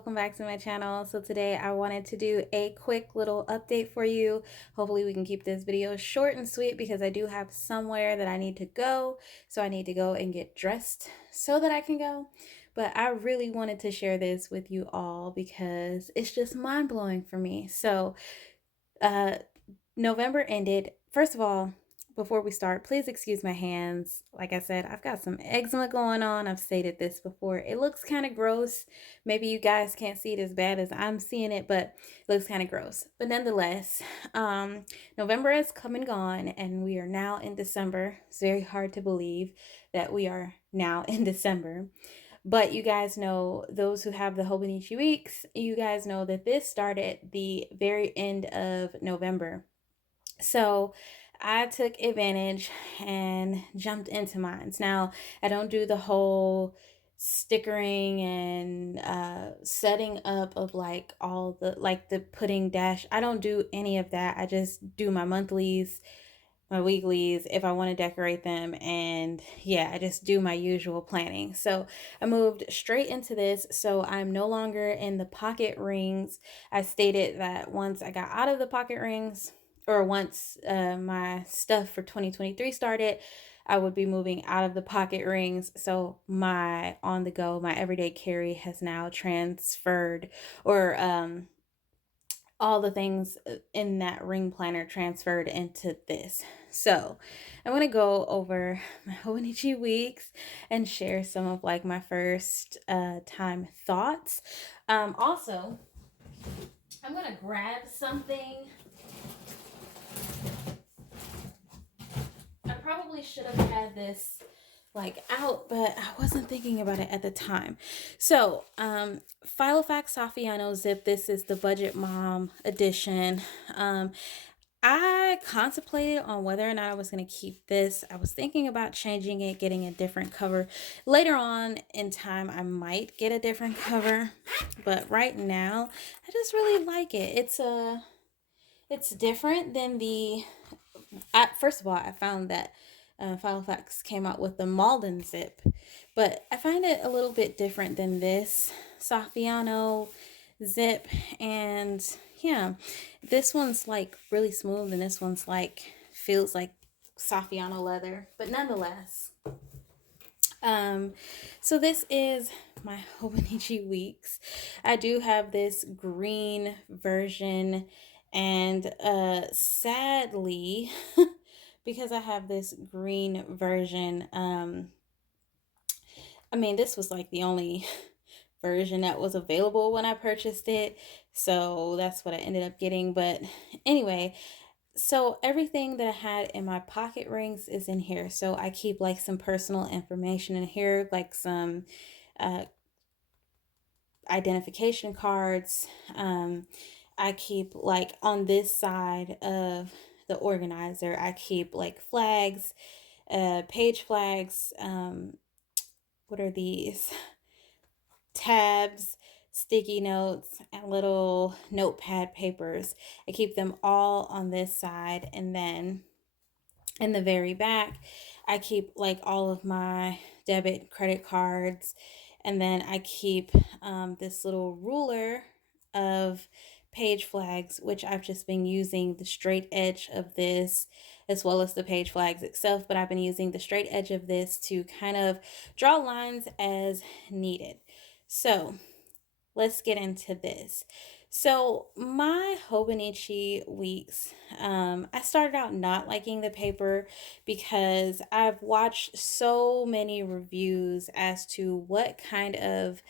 welcome back to my channel. So today I wanted to do a quick little update for you. Hopefully we can keep this video short and sweet because I do have somewhere that I need to go. So I need to go and get dressed so that I can go. But I really wanted to share this with you all because it's just mind-blowing for me. So uh November ended. First of all, before we start, please excuse my hands. Like I said, I've got some eczema going on. I've stated this before. It looks kind of gross. Maybe you guys can't see it as bad as I'm seeing it, but it looks kind of gross. But nonetheless, November has come and gone, and we are now in December. It's very hard to believe that we are now in December. But you guys know, those who have the Hobonichi weeks, you guys know that this started the very end of November. So I took advantage and jumped into mines. Now, I don't do the whole stickering and setting up of like all the like the putting dash. I don't do any of that. I just do my monthlies, my weeklies if I want to decorate them, and yeah, I just do my usual planning. So I moved straight into this, so I'm no longer in the pocket rings. I stated that once I got out of the pocket rings, or once my stuff for 2023 started, I would be moving out of the pocket rings. So my on the go, my everyday carry has now transferred, or all the things in that ring planner transferred into this. So I want to go over my Hobonichi weeks and share some of like my first time thoughts. Also, I'm going to grab something. I probably should have had this like out, but I wasn't thinking about it at the time. So Filofax Saffiano zip. This is the budget mom edition. I contemplated on whether or not I was going to keep this. I was thinking about changing it, getting a different cover. Later on in time, I might get a different cover, but right now, I just really like it. It's different than the. First of all, I found that Filofax came out with the Malden zip, but I find it a little bit different than this Saffiano zip, and yeah, this one's like really smooth and this one's like feels like Saffiano leather, but nonetheless, um so this is my Hobonichi weeks. I do have this green version, and sadly because I have this green version, I mean, this was like the only version that was available when I purchased it. So that's what I ended up getting. But anyway, so everything that I had in my pocket rings is in here. So I keep like some personal information in here, like some uh, identification cards. I keep like on this side of the organizer, I keep like flags, page flags. What are these? Tabs, sticky notes, and little notepad papers. I keep them all on this side, and then in the very back, I keep like all of my debit credit cards, and then I keep this little ruler of page flags, which I've just been using the straight edge of this as well as the page flags itself, but I've been using the straight edge of this to kind of draw lines as needed. So let's get into this. So my Hobonichi weeks, I started out not liking the paper because I've watched so many reviews as to what kind of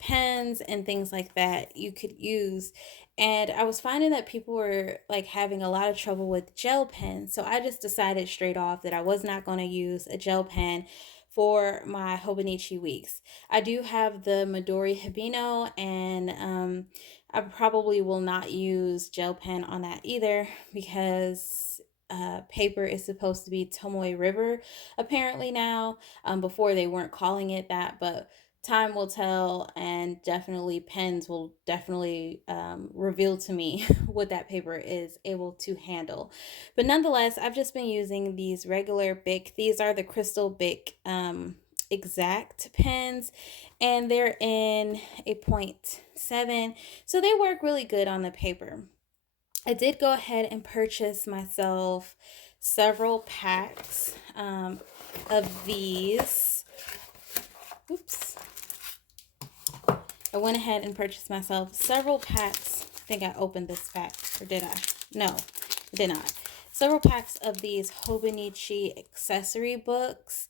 pens and things like that you could use, and I was finding that people were like having a lot of trouble with gel pens. So I just decided straight off that I was not going to use a gel pen for my Hobonichi weeks. I do have the Midori Hibino, and I probably will not use gel pen on that either because paper is supposed to be Tomoe River apparently now. Before they weren't calling it that, but time will tell, and definitely pens will definitely reveal to me what that paper is able to handle. But nonetheless, I've just been using these regular Bic. These are the Crystal Bic exact pens, and they're in a point 0.7, so they work really good on the paper. I did go ahead and purchase myself several packs of these. Oops. I went ahead and purchased myself several packs. I think I opened this pack, or did I? No, I did not. Several packs of these Hobonichi accessory books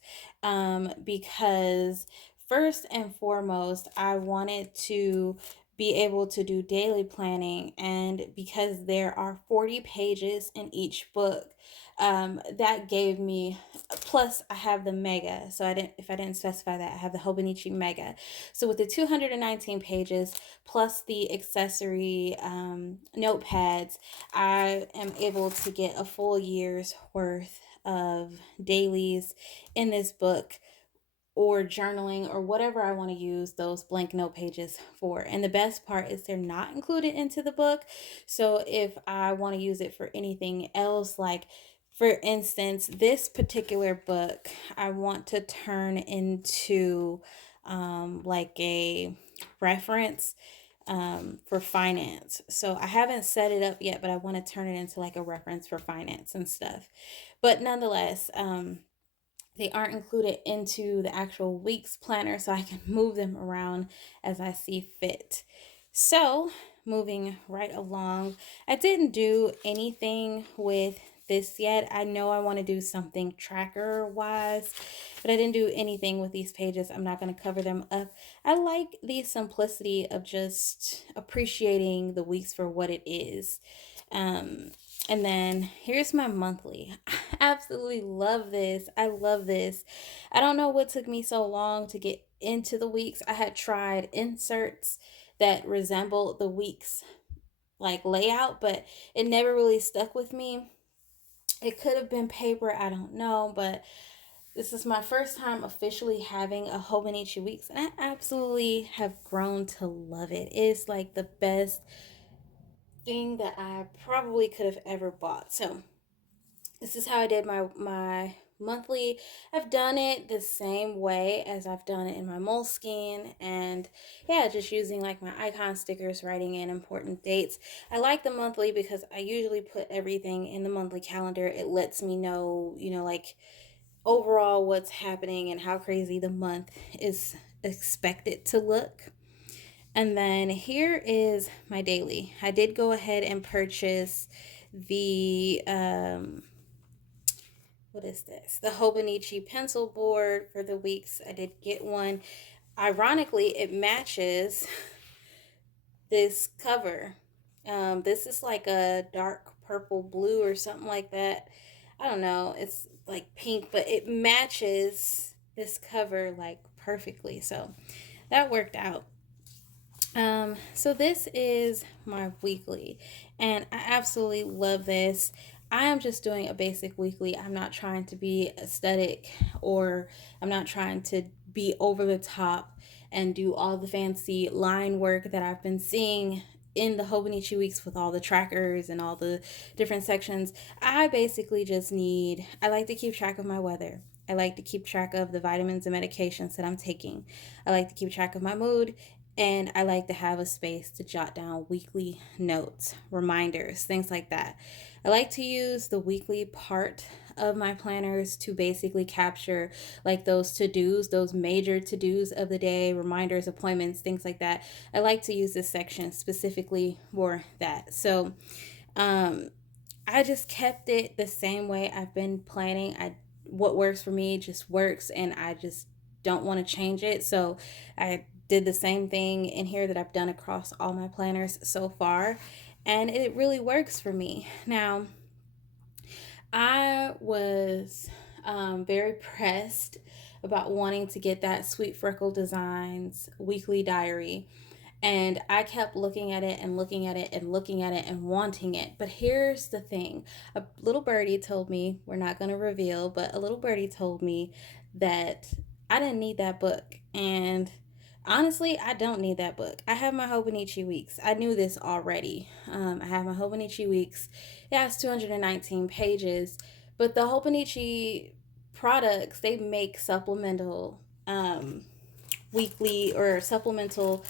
because, first and foremost, I wanted to be able to do daily planning, and because there are 40 pages in each book, that gave me, plus I have the mega, so if I didn't specify that, I have the Hobonichi mega. So with the 219 pages plus the accessory notepads, I am able to get a full year's worth of dailies in this book, or journaling, or whatever I want to use those blank note pages for. And the best part is they're not included into the book. So if I want to use it for anything else, like for instance, this particular book, I want to turn into like a reference for finance. So I haven't set it up yet, but I want to turn it into like a reference for finance and stuff. But nonetheless, they aren't included into the actual week's planner, so I can move them around as I see fit. So, moving right along, I didn't do anything with this yet. I know I want to do something tracker wise, but I didn't do anything with these pages. I'm not going to cover them up. I like the simplicity of just appreciating the weeks for what it is. Um, and then here's my monthly. I absolutely love this. I love this. I don't know what took me so long to get into the weeks. I had tried inserts that resembled the weeks like layout, but it never really stuck with me. It could have been paper, I don't know, but this is my first time officially having a Hobonichi Weeks, and I absolutely have grown to love it. It's like the best thing that I probably could have ever bought. So this is how I did my monthly. I've done it the same way as I've done it in my moleskine, and yeah, just using like my icon stickers, writing in important dates. I like the monthly because I usually put everything in the monthly calendar. It lets me know, like overall what's happening and how crazy the month is expected to look. And then here is my daily. I did go ahead and purchase the what is this? The Hobonichi pencil board for the weeks. I did get one. Ironically, it matches this cover. This is like a dark purple blue or something like that. I don't know. It's like pink, but it matches this cover like perfectly. So that worked out. So this is my weekly, and I absolutely love this. I am just doing a basic weekly. I'm not trying to be aesthetic, or I'm not trying to be over the top and do all the fancy line work that I've been seeing in the Hobonichi weeks with all the trackers and all the different sections. I basically just need, I like to keep track of my weather. I like to keep track of the vitamins and medications that I'm taking. I like to keep track of my mood, and I like to have a space to jot down weekly notes, reminders, things like that. I like to use the weekly part of my planners to basically capture like those to-dos, those major to-dos of the day, reminders, appointments, things like that. I like to use this section specifically for that. So I just kept it the same way I've been planning. What works for me just works, and I just don't want to change it. So I did the same thing in here that I've done across all my planners so far, and it really works for me. Now, I was very pressed about wanting to get that Sweet Freckle Designs weekly diary, and I kept looking at it and looking at it and looking at it and wanting it. But here's the thing, a little birdie told me, we're not going to reveal, but a little birdie told me that I didn't need that book. And honestly, I don't need that book. I have my Hobonichi Weeks. I knew this already. I have my Hobonichi Weeks. It has 219 pages, but the Hobonichi products, they make supplemental weekly or supplemental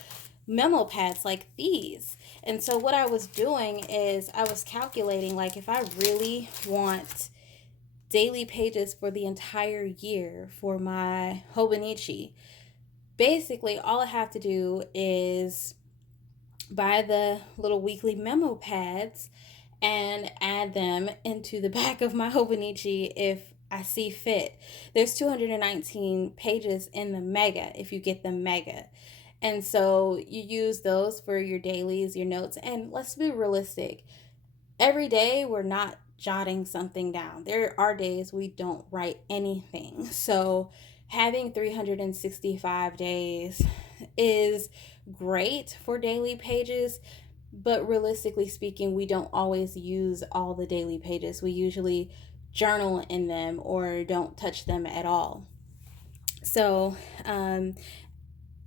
memo pads like these. And so what I was doing is I was calculating, like, if I really want daily pages for the entire year for my Hobonichi, basically all I have to do is buy the little weekly memo pads and add them into the back of my Hobonichi if I see fit. There's 219 pages in the mega if you get the mega. And so you use those for your dailies, your notes, and let's be realistic. Every day we're not jotting something down. There are days we don't write anything. So having 365 days is great for daily pages, but realistically speaking, we don't always use all the daily pages. We usually journal in them or don't touch them at all. So,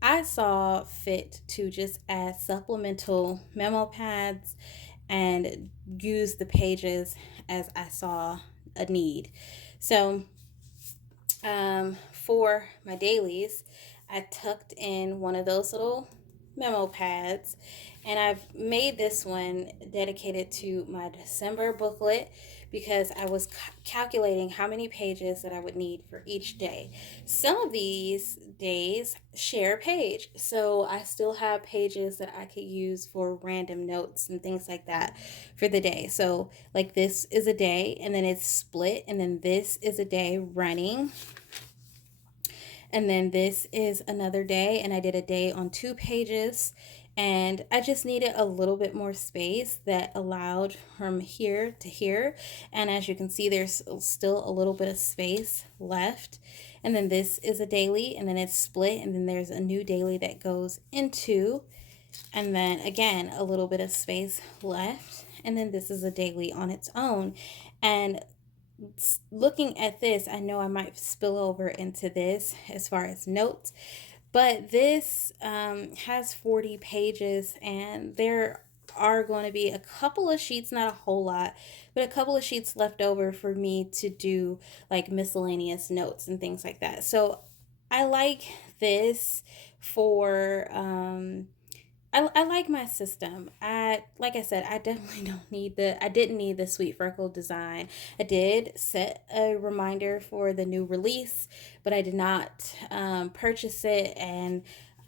I saw fit to just add supplemental memo pads and use the pages as I saw a need. So, for my dailies, I tucked in one of those little memo pads, and I've made this one dedicated to my December booklet because I was calculating how many pages that I would need for each day. Some of these days share a page, so I still have pages that I could use for random notes and things like that for the day. So, like, this is a day, and then it's split, and then this is a day running, and then this is another day, and I did a day on 2 pages, and I just needed a little bit more space that allowed from here to here. And as you can see, there's still a little bit of space left. And then this is a daily, and then it's split, and then there's a new daily that goes into, and then again a little bit of space left, and then this is a daily on its own. And looking at this, I know I might spill over into this as far as notes, but this has 40 pages, and there are going to be a couple of sheets, not a whole lot, but a couple of sheets left over for me to do like miscellaneous notes and things like that. So I like this for I like my system. Like I said, I definitely I didn't need the sweet freckle design. I did set a reminder for the new release, but I did not purchase it. And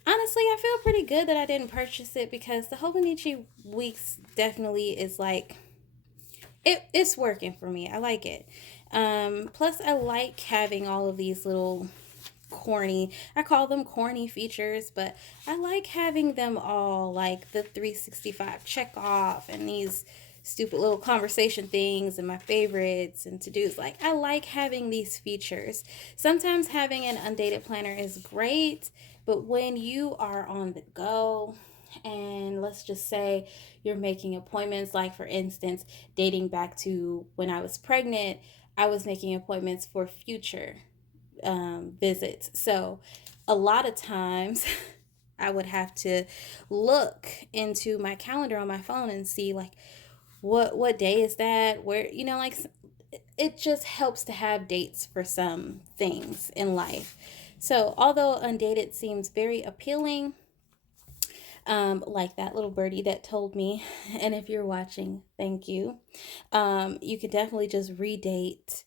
honestly, I feel pretty good that I didn't purchase it because the Hobonichi Weeks definitely is like, it's working for me. I like it. Plus I like having all of these little corny, I call them corny features, but I like having them all, like the 365 check off and these stupid little conversation things and my favorites and to-dos. Like, I like having these features. Sometimes having an undated planner is great, but when you are on the go, and let's just say you're making appointments, like for instance, dating back to when I was pregnant, I was making appointments for future visits. So a lot of times I would have to look into my calendar on my phone and see, like, what day is that, where, like, it just helps to have dates for some things in life. So although undated seems very appealing, like that little birdie that told me, and if you're watching, thank you. You could definitely just redate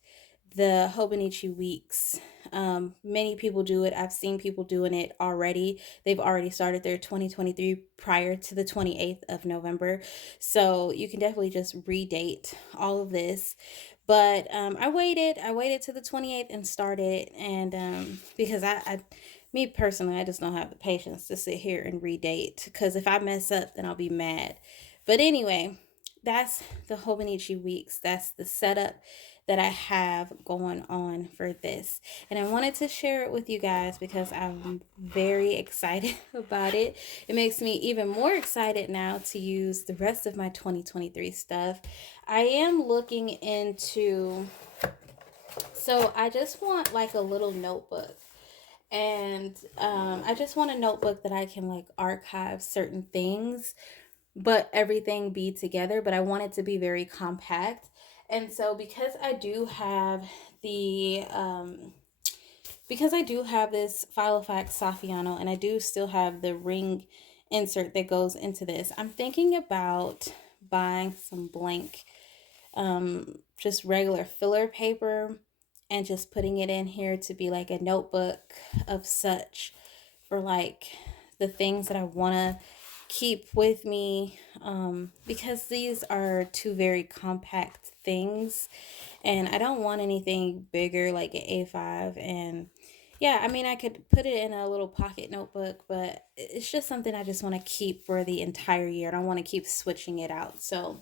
the Hobonichi weeks. Many people do it. I've seen people doing it already. They've already started their 2023 prior to the 28th of November. So you can definitely just redate all of this. But I waited to the 28th and started, and because me personally, I just don't have the patience to sit here and redate, because if I mess up, then I'll be mad. But anyway, that's the Hobonichi weeks. That's the setup that I have going on for this. And I wanted to share it with you guys because I'm very excited about it. It makes me even more excited now to use the rest of my 2023 stuff. I am looking into, so I just want like a little notebook. And I just want a notebook that I can like archive certain things, but everything be together. But I want it to be very compact. And so because I do have the because I do have this Filofax Saffiano and I do still have the ring insert that goes into this, I'm thinking about buying some blank, just regular filler paper and just putting it in here to be like a notebook of such for like the things that I want to keep with me, because these are two very compact things and I don't want anything bigger like an A5. And yeah, I mean, I could put it in a little pocket notebook, but it's just something I just want to keep for the entire year. I don't want to keep switching it out. So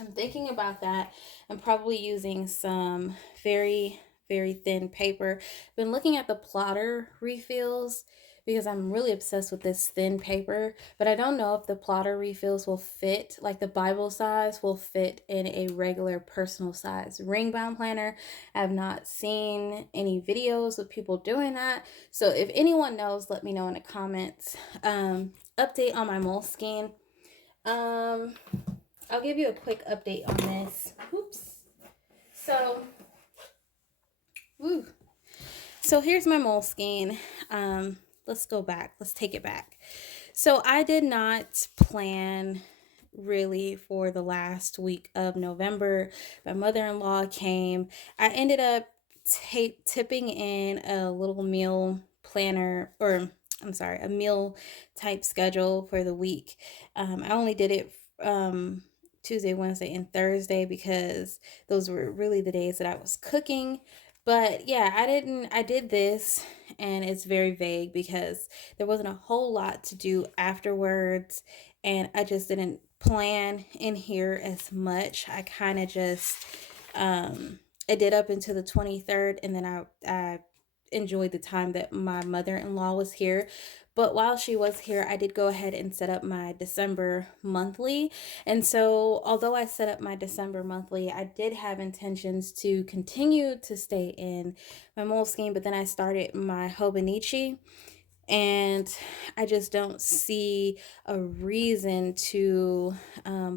I'm thinking about that. I'm probably using some very, very thin paper. I've been looking at the plotter refills because I'm really obsessed with this thin paper, but I don't know if the plotter refills will fit, like the Bible size will fit in a regular personal size ring bound planner. I have not seen any videos of people doing that. So if anyone knows, let me know in the comments. Update on my moleskine. Um, I'll give you a quick update on this. Oops. So, woo. So here's my moleskine. Let's go back. Let's take it back. So I did not plan really for the last week of November. My mother-in-law came. I ended up tipping in a little meal planner, or I'm sorry, a meal type schedule for the week. I only did it Tuesday, Wednesday, and Thursday because those were really the days that I was cooking. But yeah, I did this and it's very vague because there wasn't a whole lot to do afterwards and I just didn't plan in here as much. I kind of just I did up until the 23rd and then I enjoyed the time that my mother-in-law was here. But while she was here, I did go ahead and set up my December monthly. And so, although I set up my December monthly, I did have intentions to continue to stay in my moleskine, but then I started my Hobonichi and I just don't see a reason to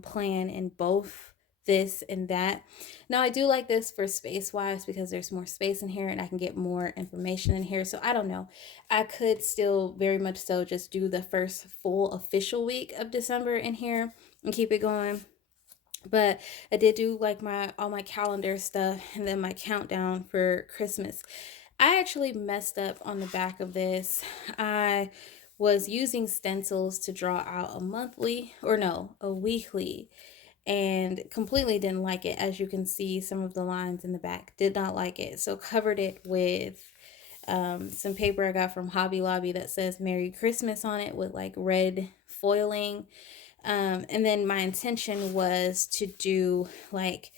plan in both this and that. Now, I do like this for space wise because there's more space in here and I can get more information in here. So, I don't know. I could still very much so just do the first full official week of December in here and keep it going. But I did do like my all my calendar stuff and then my countdown for Christmas. I actually messed up on the back of this. I was using stencils to draw out a monthly, or no, a weekly, and completely didn't like it. As you can see, some of the lines in the back did not like it. So covered it with some paper I got from Hobby Lobby that says Merry Christmas on it with like red foiling. And then my intention was to do like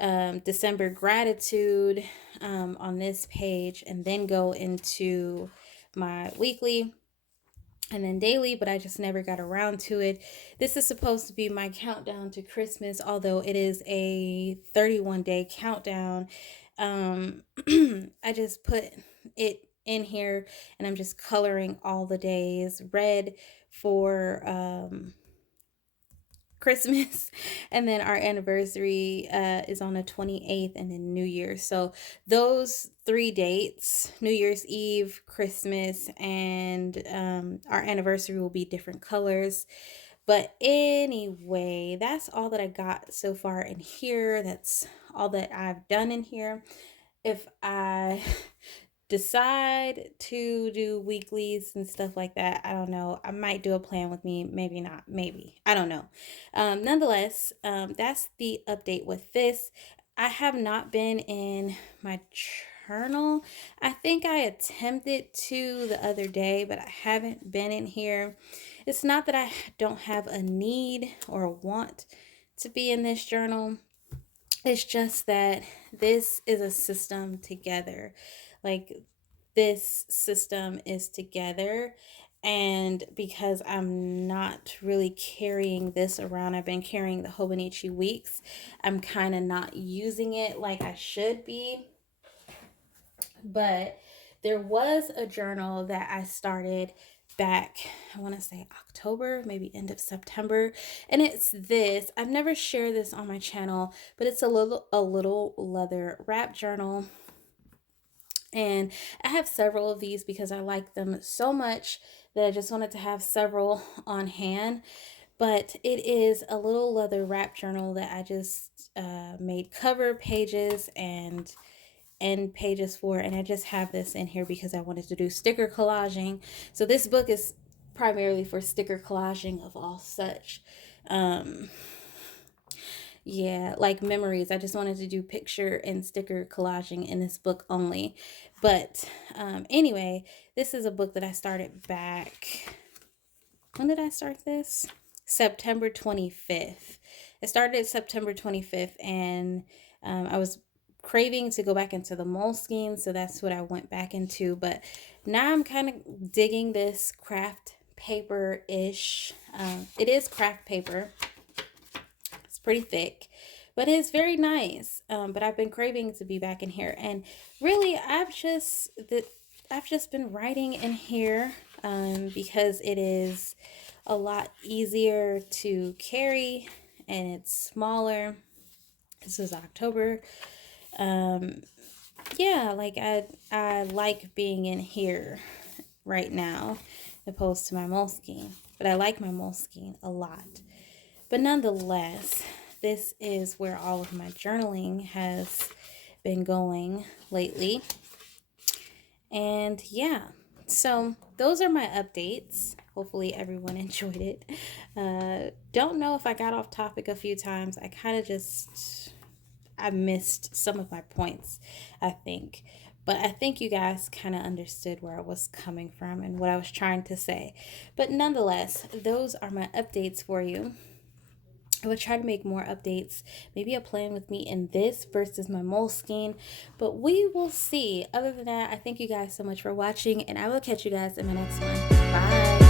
December gratitude on this page and then go into my weekly and then daily, but I just never got around to it. This is supposed to be my countdown to Christmas, although it is a 31-day countdown. I just put it in here and I'm just coloring all the days red for Christmas, and then our anniversary is on the 28th, and then New Year's. So those 3 dates, New Year's Eve, Christmas, and our anniversary, will be different colors. But anyway, that's all that I got so far in here. That's all that I've done in here. If I decide to do weeklies and stuff like that, I don't know. I might do a plan with me, maybe not, maybe. I don't know. Nonetheless, that's the update with this. I have not been in my journal. I think I attempted to the other day, but I haven't been in here. It's not that I don't have a need or a want to be in this journal. It's just that this is a system together. Like, this system is together. And because I'm not really carrying this around, I've been carrying the Hobonichi weeks. I'm kind of not using it like I should be. But there was a journal that I started back, I want to say October, maybe end of September, and it's this. I've never shared this on my channel, but it's a little leather wrap journal. And I have several of these because I like them so much that I just wanted to have several on hand. But it is a little leather wrap journal that I just made cover pages and end pages for, and I just have this in here because I wanted to do sticker collaging. So this book is primarily for sticker collaging of all such. Um, yeah, like memories. I just wanted to do picture and sticker collaging in this book only. But anyway, this is a book that I started back. When did I start this? September 25th. I started September 25th, and I was craving to go back into the moleskine, so that's what I went back into. But now I'm kind of digging this craft paper ish. It is craft paper, it's pretty thick, but it's very nice. But I've been craving to be back in here, and really, I've just been writing in here because it is a lot easier to carry and it's smaller. This is October. Um, yeah, like I like being in here right now opposed to my moleskine, but I like my moleskine a lot. But nonetheless, this is where all of my journaling has been going lately. And yeah, so those are my updates. Hopefully everyone enjoyed it. Don't know if I got off topic a few times. I missed some of my points, I think. But I think you guys kind of understood where I was coming from and what I was trying to say. But nonetheless, those are my updates for you. I would try to make more updates, maybe a plan with me in this versus my moleskine, but we will see. Other than that, I thank you guys so much for watching, and I will catch you guys in my next one. Bye.